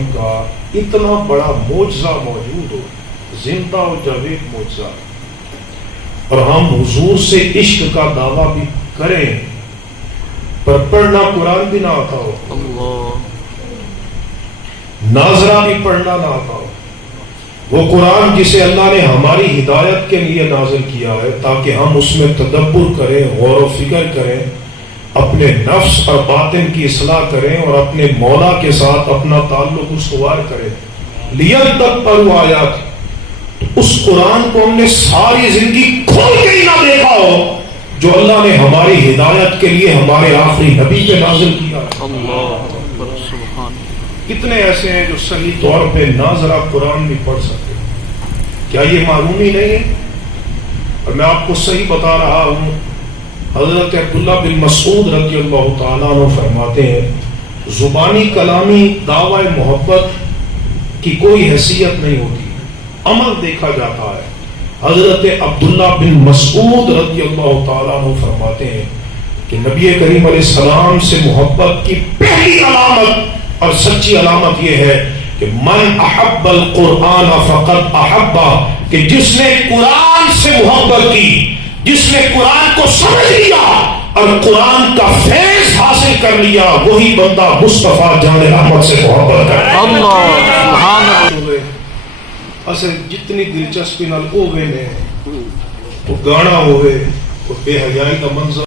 وسلم کا اتنا بڑا معجزہ موجود ہو، زندہ و جاوید معجزہ، اور ہم حضور سے عشق کا دعویٰ بھی کریں پر پڑھنا قرآن بھی نہ آتا ہو، ناظرہ بھی پڑھنا نہ آتا ہو، وہ قرآن جسے اللہ نے ہماری ہدایت کے لیے نازل کیا ہے تاکہ ہم اس میں تدبر کریں، غور و فکر کریں، اپنے نفس اور باطن کی اصلاح کریں اور اپنے مولا کے ساتھ اپنا تعلق استوار کریں، لِيَدَّبَّرُوا آیات، اس قرآن کو ہم نے ساری زندگی کھول کے ہی نہ دیکھا ہو جو اللہ نے ہماری ہدایت کے لیے ہمارے آخری نبی پہ نازل کیا ہے۔ کتنے ایسے ہیں جو صحیح طور پہ ناظرہ قرآن نہیں پڑھ سکتے؟ کیا یہ معلومی نہیں ہے؟ اور میں آپ کو صحیح بتا رہا ہوں، حضرت عبداللہ بن مسعود رضی اللہ تعالیٰ عنہ فرماتے ہیں زبانی کلامی دعوی محبت کی کوئی حیثیت نہیں ہوتی، عمل دیکھا جاتا ہے۔ حضرت عبداللہ بن مسعود رضی اللہ تعالیٰ عنہ فرماتے ہیں کہ نبی کریم علیہ السلام سے محبت کی پہلی علامت اور سچی علامت یہ ہے کہ من احب القرآن فقد احبہ، کہ جس نے قرآن سے محبت کی، جس نے قرآن کو سمجھ لیا اور قرآن کا فیض حاصل کر لیا، وہی بندہ مصطفیٰ جان احمد سے محبت کرتا ہے۔ اصل جتنی دلچسپی نال اوے نے وہ گانا ہوئے، وہ بے حیائی کا منظر